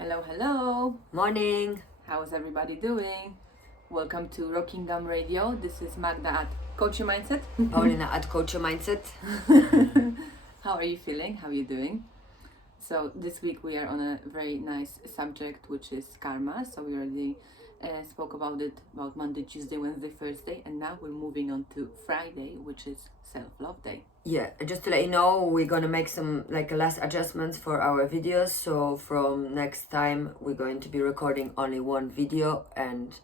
Hello, hello. Morning. How is everybody doing? Welcome to Rockingham Radio. This is Magda at Coach Your Mindset. Paulina at Coach Your Mindset. How are you feeling? How are you doing? So this week we are on a very nice subject, which is karma. So we already spoke about it about Monday, Tuesday, Wednesday, Thursday, and now we're moving on to Friday, which is Self-Love Day. Yeah, just to let you know, we're gonna make some last adjustments for our videos. So from next time, we're going to be recording only one video and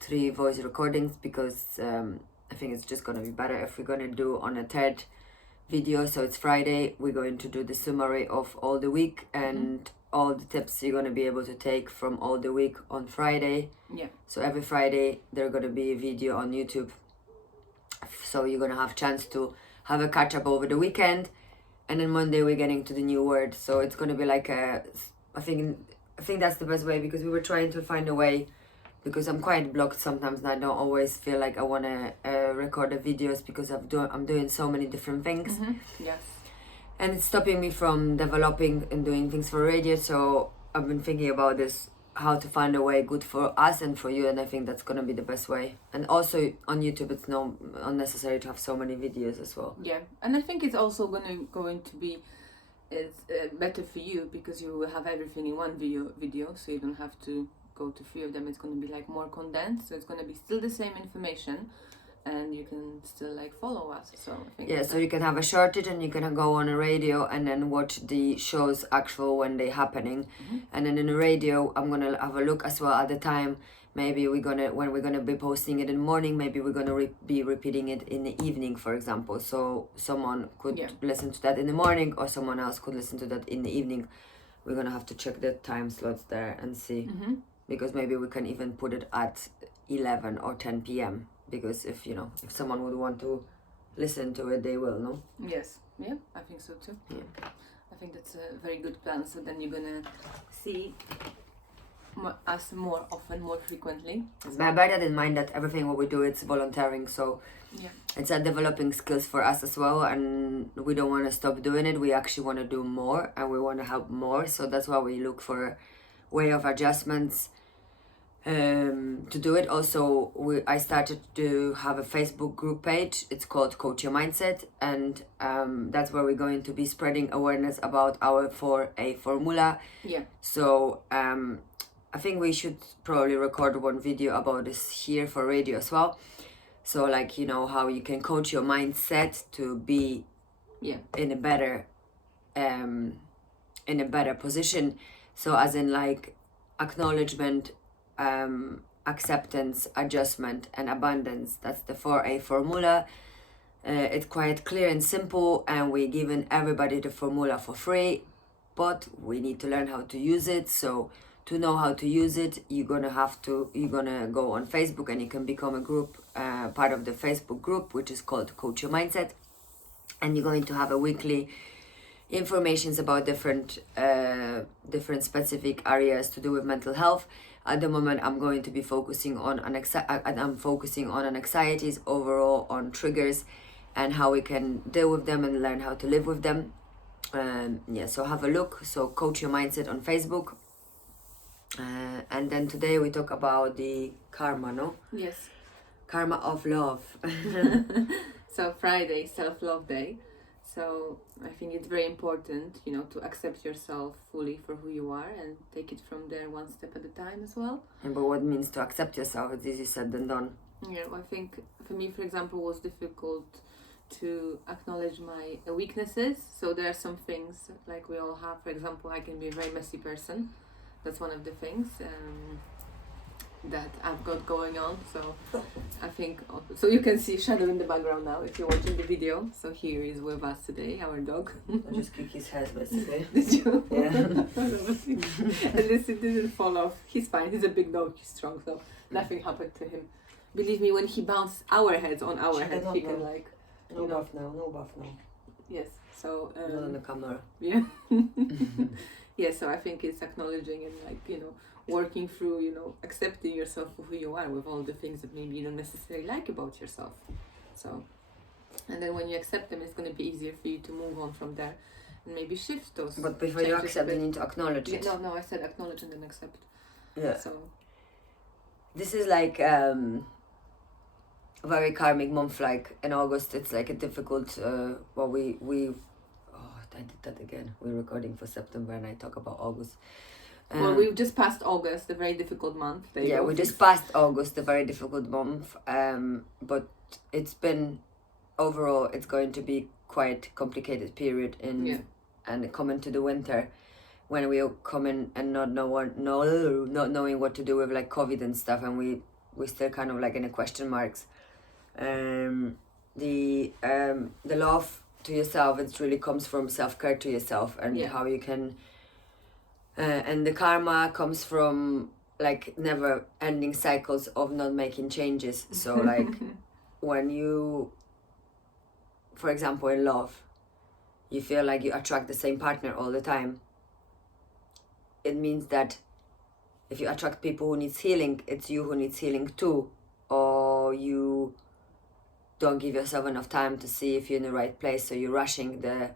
3 voice recordings because I think it's just gonna be better if we're gonna do on a third video. So it's Friday. We're going to do the summary of all the week and all the tips you're gonna be able to take from all the week on Friday. Yeah. So every Friday there's gonna be a video on YouTube. So you're gonna have chance to have a catch up over the weekend, and then Monday we're getting to the new word. So it's gonna be like I think that's the best way, because we were trying to find a way, because I'm quite blocked sometimes and I don't always feel like I wanna record the videos because I'm doing so many different things. Yes. And it's stopping me from developing and doing things for radio. So I've been thinking about this, how to find a way good for us and for you, and I think that's gonna be the best way. And also on YouTube, it's not unnecessary to have so many videos as well. Yeah, and I think it's also going to be better for you, because you will have everything in one video, so you don't have to go to 3 of them. It's going to be like more condensed, so it's going to be still the same information, and you can still like follow us. So I think so you can have a shortage and you can go on a radio and then watch the shows actual when they're happening. And then in the radio, I'm gonna have a look as well at the time. Maybe when we're gonna be posting it in the morning, maybe we're gonna be repeating it in the evening, for example. So someone could listen to that in the morning, or someone else could listen to that in the evening. We're gonna have to check the time slots there and see, because maybe we can even put it at 11 or 10 p.m. Because if someone would want to listen to it, they will, no? Yes, yeah, I think so too. Yeah. I think that's a very good plan. So then you're gonna see us more often, more frequently. But bear that in mind that everything what we do, it's volunteering, so it's a developing skills for us as well, and we don't want to stop doing it. We actually want to do more and we want to help more. So that's why we look for a way of adjustments to do it. Also, I started to have a Facebook group page. It's called Coach Your Mindset, and that's where we're going to be spreading awareness about our 4A formula. Yeah. So I think we should probably record one video about this here for radio as well. So how you can coach your mindset to be in a better position. So as in acknowledgement, acceptance, adjustment, and abundance. That's the 4A formula. It's quite clear and simple, and we're giving everybody the formula for free, but we need to learn how to use it. So to know how to use it, you're gonna go on Facebook, and you can become a group, part of the Facebook group, which is called Coach Your Mindset, and you're going to have a weekly informations about different specific areas to do with mental health. At the moment, I'm going to be focusing on anxieties overall, on triggers, and how we can deal with them and learn how to live with them. So have a look. So Coach Your Mindset on Facebook. And then today we talk about the karma, no? Yes. Karma of love. So Friday, Self-Love Day. So I think it's very important, to accept yourself fully for who you are and take it from there one step at a time as well. And but what it means to accept yourself, it's easier said than done. Yeah, well, I think for me, for example, it was difficult to acknowledge my weaknesses. So there are some things like we all have. For example, I can be a very messy person. That's one of the things that I've got going on. So I think, so you can see Shadow in the background now if you're watching the video. So here is with us today, our dog. I just kicked his head basically. Did you? Yeah. At least it didn't fall off. He's fine. He's a big dog. He's strong. So nothing happened to him. Believe me, when he bounced our heads on our head, he can No buff now. Yes. So. Not on the camera. Yeah. Yeah. So I think it's acknowledging and working through, accepting yourself for who you are with all the things that maybe you don't necessarily like about yourself. So, and then when you accept them, it's going to be easier for you to move on from there and maybe shift those. But before you accept, you need to acknowledge it. No, I said acknowledge and then accept. Yeah. So this is like a very karmic month. Like in August, it's like a difficult. I did that again. We're recording for September, and I talk about August. Well, we've just passed August, a very difficult month. We just passed August, a very difficult month. But it's been overall, it's going to be quite complicated period and coming to the winter, when we come in and not knowing what to do with like COVID and stuff, and we still kind of like in a question marks. The love to yourself, it really comes from self-care to yourself, and how you can. And the karma comes from like never ending cycles of not making changes. So like when you, for example, in love, you feel like you attract the same partner all the time. It means that if you attract people who needs healing, it's you who needs healing too, or you don't give yourself enough time to see if you're in the right place, so you're rushing the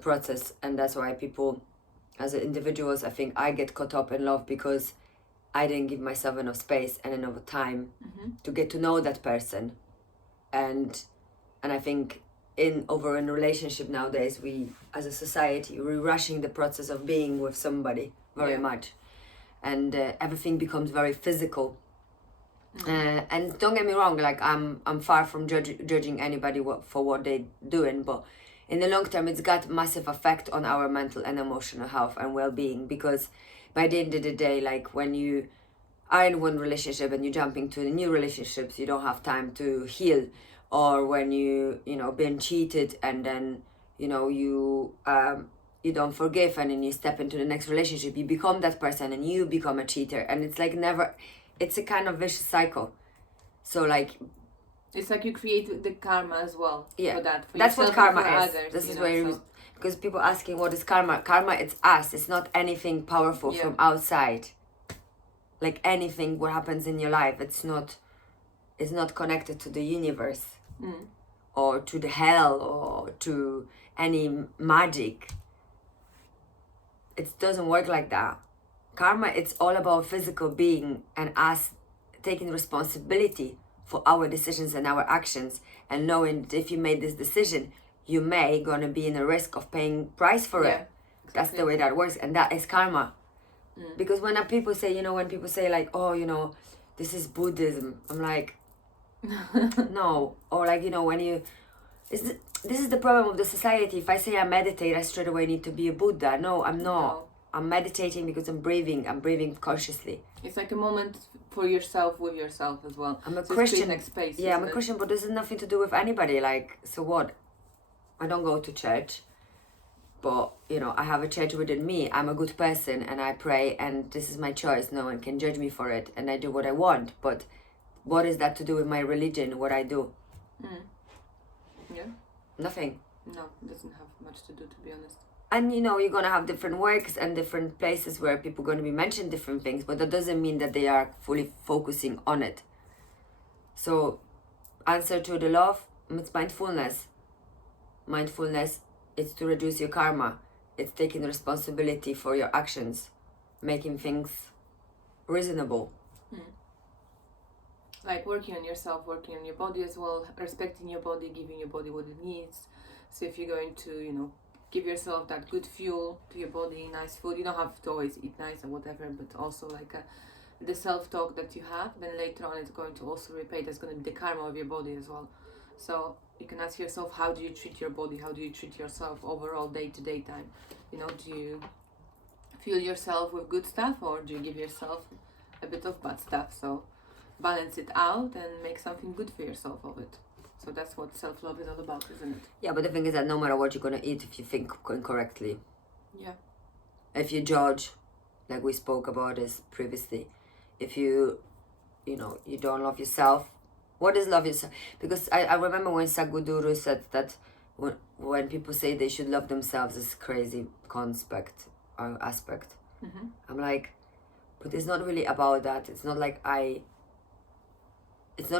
process. And that's why people, as individuals, I think I get caught up in love because I didn't give myself enough space and enough time to get to know that person. And I think in a relationship nowadays, we as a society, we're rushing the process of being with somebody very much, and everything becomes very physical. And don't get me wrong, like I'm far from judging anybody for what they're doing, but in the long term, it's got massive effect on our mental and emotional health and well-being, because by the end of the day, like when you are in one relationship and you jump into new relationships, you don't have time to heal. Or when you been cheated and then you don't forgive, and then you step into the next relationship, you become that person and you become a cheater, and it's like it's a kind of vicious cycle. So like it's like you create the karma as well. Yeah, for that's what karma is. Others, this is where because people asking what is karma. Karma, it's us. It's not anything powerful from outside. Like anything what happens in your life, it's not connected to the universe or to the hell or to any magic. It doesn't work like that. Karma, it's all about physical being and us taking responsibility for our decisions and our actions, and knowing that if you made this decision, you may gonna be in a risk of paying price for it. Exactly. That's the way that works, and that is karma. Because when people say, when people say like, oh, this is Buddhism, I'm like, no. Or like, when you, this is the problem of the society. If I say I meditate, I straight away need to be a Buddha. No, I'm not. No. I'm meditating because I'm breathing consciously. It's like a moment for yourself, with yourself as well. I'm a Christian. Space, I'm a Christian, but this has nothing to do with anybody. Like, so what? I don't go to church, but I have a church within me. I'm a good person and I pray, and this is my choice. No one can judge me for it, and I do what I want. But what is that to do with my religion, what I do? Yeah. Nothing. No, it doesn't have much to do, to be honest. And you're gonna have different works and different places where people are gonna be mentioned different things, but that doesn't mean that they are fully focusing on it. So, answer to the love, it's mindfulness. Mindfulness is to reduce your karma. It's taking responsibility for your actions, making things reasonable. Like working on yourself, working on your body as well, respecting your body, giving your body what it needs. So if you're going to, give yourself that good fuel to your body, nice food. You don't have to always eat nice or whatever, but also like the self-talk that you have, then later on it's going to also repay. That's going to be the karma of your body as well. So you can ask yourself, how do you treat your body? How do you treat yourself overall day-to-day time? Do you fuel yourself with good stuff, or do you give yourself a bit of bad stuff? So balance it out and make something good for yourself of it. So that's what self-love is all about, isn't it? Yeah, but the thing is that no matter what you're going to eat, if you think incorrectly, yeah, if you judge, like we spoke about this previously, if you don't love yourself, what is love yourself? Because I remember when Saguduru said that when people say they should love themselves, it's crazy aspect. I'm like, but it's not really about that. It's not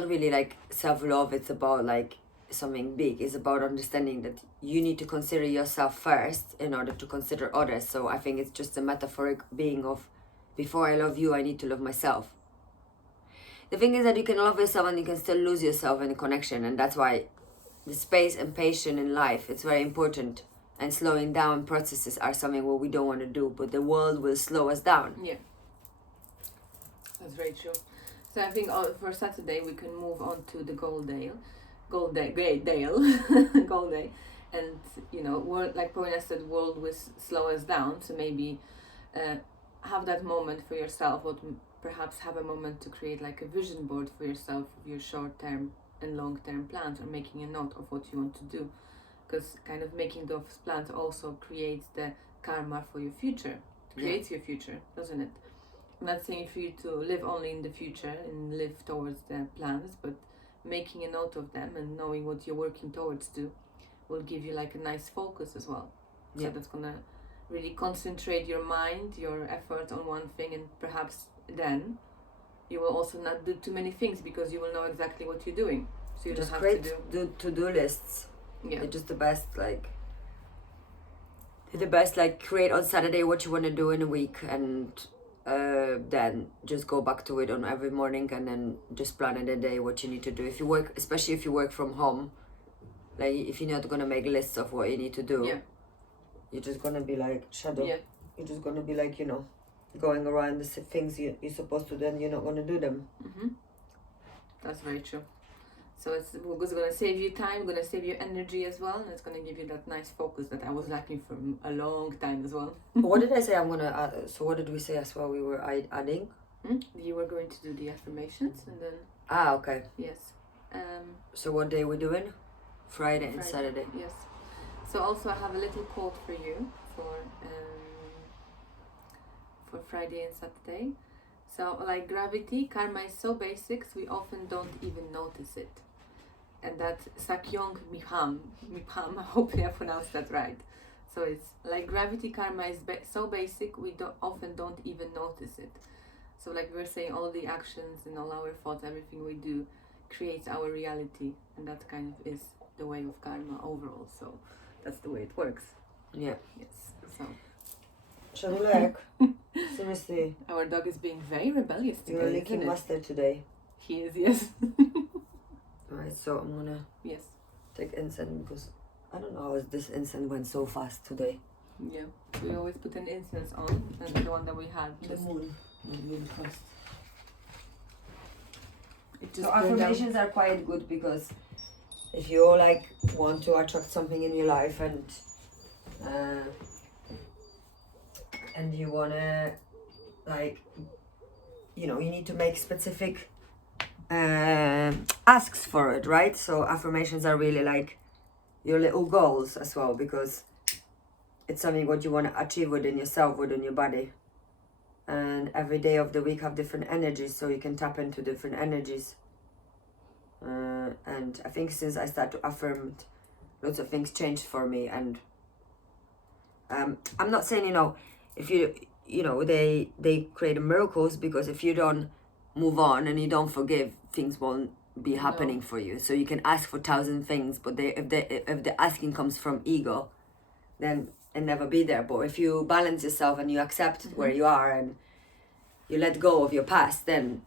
really like self-love. It's about like something big. It's about understanding that you need to consider yourself first in order to consider others. So I think it's just a metaphoric being of, before I love you, I need to love myself. The thing is that you can love yourself and you can still lose yourself in a connection, and that's why the space and patience in life, it's very important. And slowing down processes are something what we don't want to do, but the world will slow us down. Yeah, that's very true. So I think for Saturday we can move on to the Gold Day, Gold Day, and you know, like Paulina said, world will slow us down. So maybe have that moment for yourself, or perhaps have a moment to create like a vision board for yourself of your short-term and long-term plans, or making a note of what you want to do, because kind of making those plans also creates the karma for your future, creates your future, doesn't it? I'm not saying for you to live only in the future and live towards the plans, but making a note of them and knowing what you're working towards to will give you like a nice focus as well. So that's gonna really concentrate your mind, your efforts on one thing, and perhaps then you will also not do too many things because you will know exactly what you're doing. So you just don't have create to do to-do lists. Yeah. They're just the best, like create on Saturday what you want to do in a week, and then just go back to it on every morning, and then just plan in the day what you need to do. If you work, especially if you work from home, like if you're not gonna make lists of what you need to do, you're just gonna be like shadow. You're just gonna be like, you know, going around the things you're supposed to do, and you're not gonna do them. That's very true. So it's gonna save you time, gonna save you energy as well, and it's gonna give you that nice focus that I was lacking for a long time as well. What did I say? I'm gonna add, so what did we say as well? We were adding. You were going to do the affirmations, and then. Okay. Yes. So what day we doing? Friday and Saturday. Yes. So also I have a little quote for you for Friday and Saturday. So like gravity, karma is so basic we often don't even notice it. And that's Sakyong Miham, hopefully I pronounced that right. So it's like gravity, karma is so basic we often don't even notice it. So like we were saying, all the actions and all our thoughts, everything we do creates our reality, and that kind of is the way of karma overall. So that's the way it works. Yeah. Yes. So. Shall we look? Seriously. Our dog is being very rebellious today. You're licking master today. He is, yes. Alright, so I'm gonna take incense, because I don't know how this incense went so fast today. Yeah, we always put an incense on, and the one that we had just the moon first. So affirmations are quite good, because if you like want to attract something in your life, and you wanna, like, you know, you need to make specific asks for it, right? So affirmations are really like your little goals as well, because it's something what you want to achieve within yourself, within your body. And every day of the week have different energies, so you can tap into different energies. And I think since I started to affirm, lots of things changed for me. And I'm not saying, you know, if you know, they create miracles, because if you don't move on and you don't forgive, things won't be happening for you. So you can ask for 1,000 things, but if the asking comes from ego, then it never be there. But if you balance yourself and you accept where you are and you let go of your past, then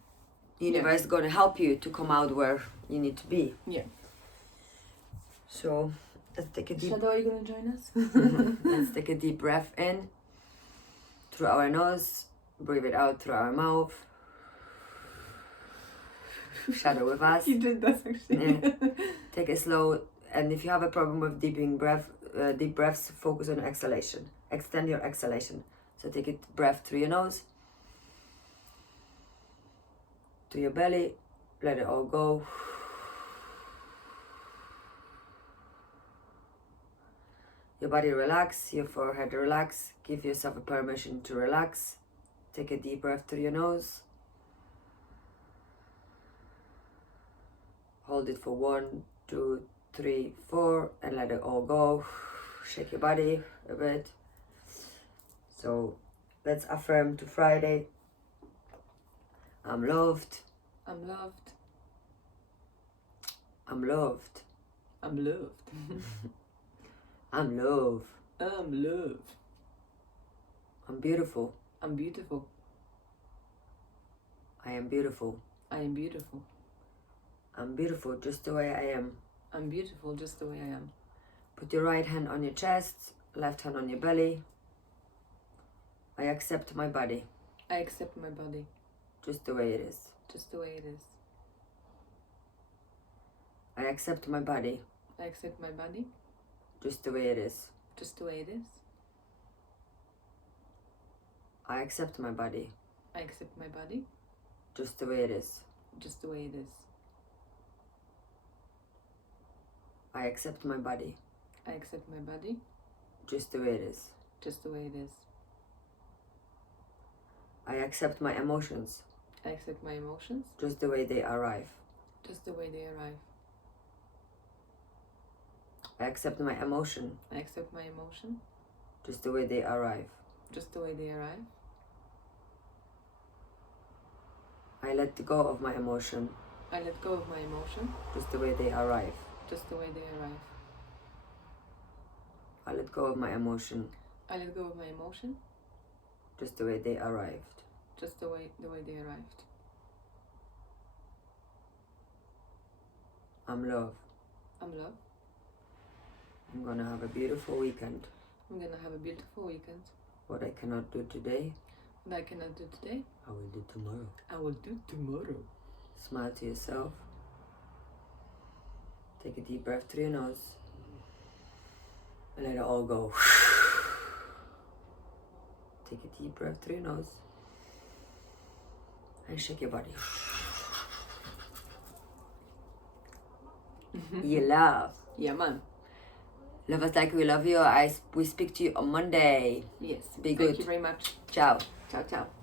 the universe is going to help you to come out where you need to be. Yeah. So let's take a deep. Shadow, are you going to join us? Let's take a deep breath in through our nose, breathe it out through our mouth. Shadow with us. You did that actually. Take it slow, and if you have a problem with deep breaths, focus on exhalation. Extend your exhalation. So take a breath through your nose, to your belly, let it all go. Your body relax, your forehead relax. Give yourself a permission to relax. Take a deep breath through your nose. Hold it for 1, 2, 3, 4, and let it all go. Shake your body a bit. So let's affirm to Friday. I'm loved. I'm loved. I'm loved. I'm loved. I'm love. I'm loved. I'm beautiful. I'm beautiful. I am beautiful. I am beautiful. I'm beautiful just the way I am. I'm beautiful just the way I am. Put your right hand on your chest, left hand on your belly. I accept my body. I accept my body. Just the way it is. Just the way it is. I accept my body. I accept my body. Just the way it is. Just the way it is. I accept my body. I accept my body. Just the way it is. Just the way it is. I accept my body. I accept my body. Just the way it is. Just the way it is. I accept my emotions. I accept my emotions. Just the way they arrive. Just the way they arrive. I accept my emotion. I accept my emotion. Just the way they arrive. Just the way they arrive. I let go of my emotion. I let go of my emotion. Just the way they arrive. Just the way they arrive. I let go of my emotion. I let go of my emotion. Just the way they arrived. Just the way they arrived. I'm love. I'm love. I'm gonna have a beautiful weekend. I'm gonna have a beautiful weekend. What I cannot do today, What I cannot do today, I will do tomorrow. I will do tomorrow. Smile to yourself. Take a deep breath through your nose. And let it all go. Take a deep breath through your nose. And shake your body. You love. Yeah, man. Love us like we love you. We speak to you on Monday. Yes. Be Thank good. you very much. Ciao. Ciao, ciao.